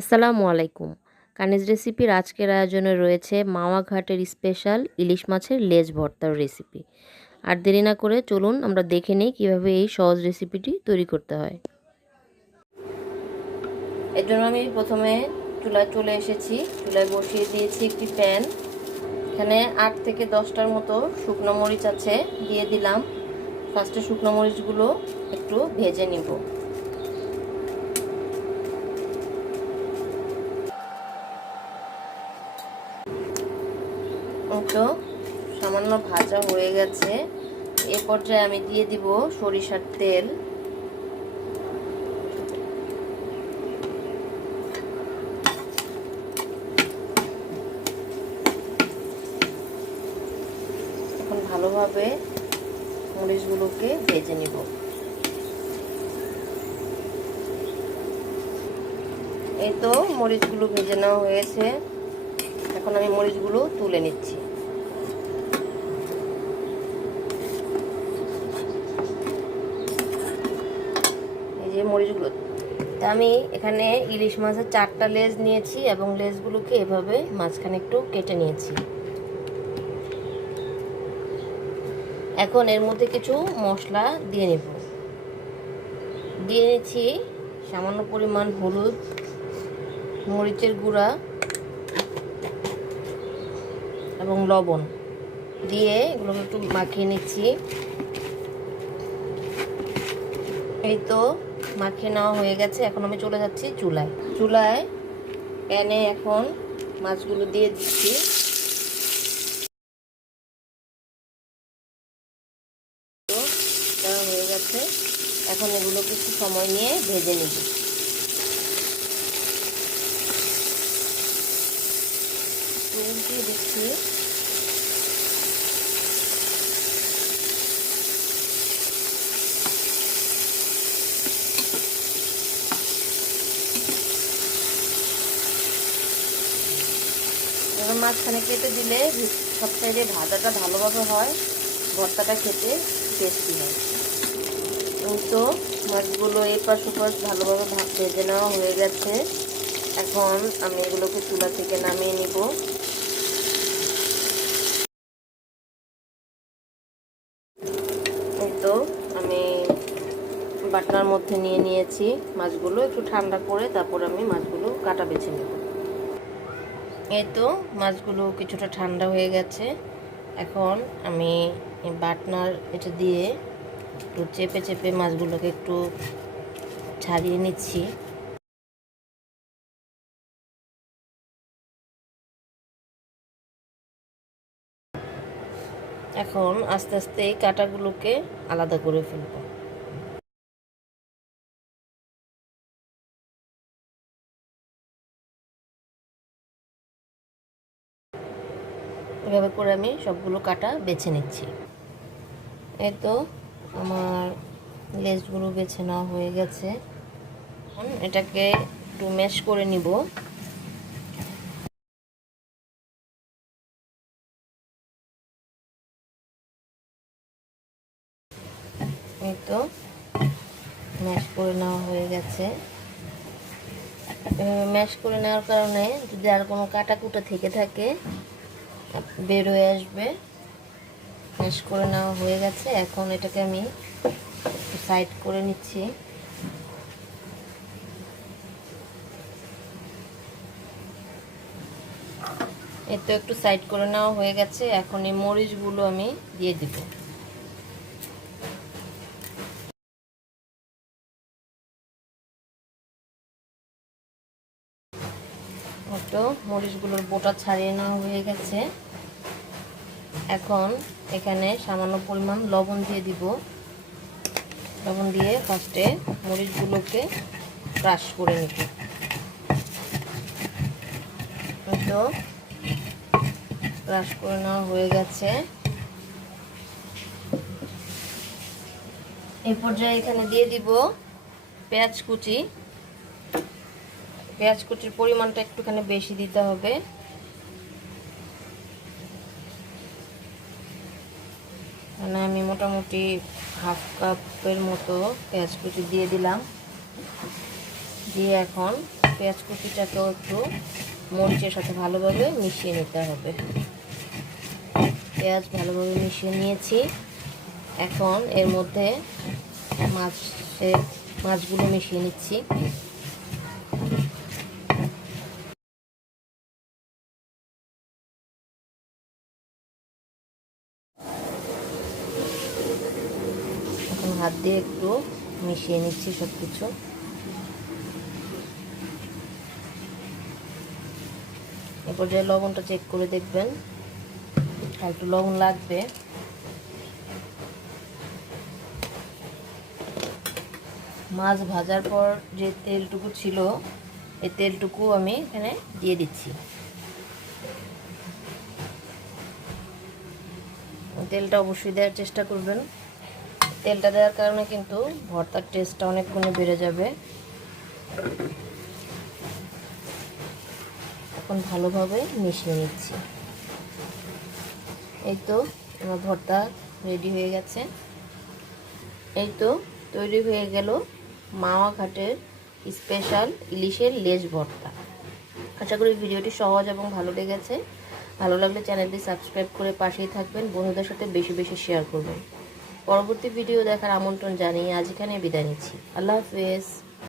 আসসালামু আলাইকুম। কানিজ রেসিপির আজকের আয়োজনে রয়েছে মাওয়া ঘাটের স্পেশাল ইলিশ মাছের লেজ ভর্তার রেসিপি। আর দেরি না করে চলুন আমরা দেখে নিই কীভাবে এই সহজ রেসিপিটি তৈরি করতে হয়। এর জন্য আমি প্রথমে চুলায় চলে এসেছি। চুলায় বসিয়ে দিয়েছি একটি প্যান। এখানে আট থেকে দশটার মতো শুকনো মরিচ আছে, দিয়ে দিলাম। ফার্স্টে শুকনো মরিচগুলো একটু ভেজে নিব। তো সামান্য ভাজা হয়ে গেছে। এ পর্যায়ে আমি দিয়ে দিব সরিষার তেল। এখন ভালোভাবে মরিচগুলোকে ভেজে নিব। এই তো মরিচগুলো ভেজে নেওয়া হয়েছে। এখন আমি মরিচগুলো তুলে নিচ্ছি। মরিচগুলো। তা আমি এখানে ইলিশ মাছের চারটা লেজ নিয়েছি এবং লেজগুলোকে এভাবে মাঝখানে একটু কেটে নিয়েছি। এখন এর মধ্যে কিছু মশলা দিয়ে নেব। দিয়ে নিচ্ছি সামান্য পরিমাণ হলুদ, মরিচের গুঁড়া এবং লবণ। দিয়ে এগুলোকে একটু মাখিয়ে নিচ্ছি। এই তো মাখিয়ে নেওয়া হয়ে গেছে। এখন আমি চলে যাচ্ছি চুলায়। চুলায় প্যানে এখন মাছগুলো দিয়ে দিচ্ছি। হয়ে গেছে। এখন এগুলো কিছু সময় নিয়ে ভেজে নিব। দিচ্ছি। এবার মাঝখানে কেটে দিলে সব সাইডে ভাজাটা ভালোভাবে হয়। ভর্তাটা খেতে টেস্টি হয়। তো মাছগুলো এপাশ ওপাশ ভালোভাবে ভেজে নেওয়া হয়ে গেছে। এখন আমি এগুলোকে চুলা থেকে নামিয়ে নিব। তো আমি বাটনার মধ্যে নিয়ে নিয়েছি মাছগুলো। একটু ঠান্ডা করে তারপর আমি মাছগুলো কাটা বেছে নেব। এই তো মাছগুলো কিছুটা ঠান্ডা হয়ে গেছে। এখন আমি বাটনার এটা দিয়ে একটু চেপে চেপে মাছগুলোকে একটু ছাড়িয়ে নিচ্ছি। এখন আস্তে আস্তে এই কাটাগুলোকে আলাদা করে ফেলব। এভাবে করে আমি সবগুলো কাটা বেছে নিচ্ছি। এই তো আমার লেজগুলো বেছে নেওয়া হয়ে গেছে। এটাকে একটু ম্যাশ করে নিব। তো ম্যাশ করে নেওয়া হয়ে গেছে। ম্যাশ করে নেওয়ার কারণে যদি আর কোনো কাটা কুটা থেকে থাকে বের হয়ে আসবে। ম্যাশ করে নেওয়া হয়ে গেছে। এখন এটাকে আমি সাইড করে নিচ্ছি। এতো একটু সাইড করে নেওয়া হয়ে গেছে। এখন এই মরিচগুলো আমি দিয়ে দিব। তো মরিচগুলোর বোটা ছাড়িয়ে নেওয়া হয়ে গেছে। এখন এখানে সামান্য পরিমাণ লবণ দিয়ে দিব। লবণ দিয়ে ফার্স্টে মরিচগুলোকে ক্রাশ করে নিব। তো ক্রাশ করে নেওয়া হয়ে গেছে। এই পর্যায়ে এখানে দিয়ে দিব পেঁয়াজ কুচি। পেঁয়াজ কুচির পরিমাণটা একটুখানি বেশি দিতে হবে। মানে আমি মোটামুটি হাফ কাপের মতো পেঁয়াজ কুচি দিয়ে দিলাম। দিয়ে এখন পেঁয়াজ কুচিটাকেও একটু মরিচের সাথে ভালোভাবে মিশিয়ে নিতে হবে। পেঁয়াজ ভালোভাবে মিশিয়ে নিয়েছি। এখন এর মধ্যে মাছের মাছগুলো মিশিয়ে নিচ্ছি এখন হাত দিয়ে একটু মিশিয়ে নিচ্ছি সব কিছু এ পর্যায়ে লবণটা চেক করে দেখবেন। আর একটু লবণ লাগবে। মাছ ভাজার পর যে তেলটুকু ছিল, এই তেলটুকু আমি এখানে দিয়ে দিচ্ছি। তেলটা অবশ্যই দেওয়ার চেষ্টা করবেন। তেলটা দেওয়ার কারণে কিন্তু ভর্তার টেস্টটা অনেক গুণে বেড়ে যাবে। এখন ভালোভাবে মিশিয়ে নিচ্ছি। এই তো আমার ভর্তা রেডি হয়ে গেছে। এই তো তৈরি হয়ে গেল মাওয়া ঘাটের স্পেশাল ইলিশের লেজ ভর্তা। আশা করি ভিডিওটি সহজ এবং ভালো লেগেছে। ভালো লাগলে চ্যানেলটি সাবস্ক্রাইব করে পাশেই থাকবেন, বন্ধুদের সাথে বেশি বেশি শেয়ার করবেন। পরবর্তী ভিডিও দেখার আমন্ত্রণ জানিয়ে আজ এখানে বিদায় নিচ্ছি। আল্লাহ হাফেজ।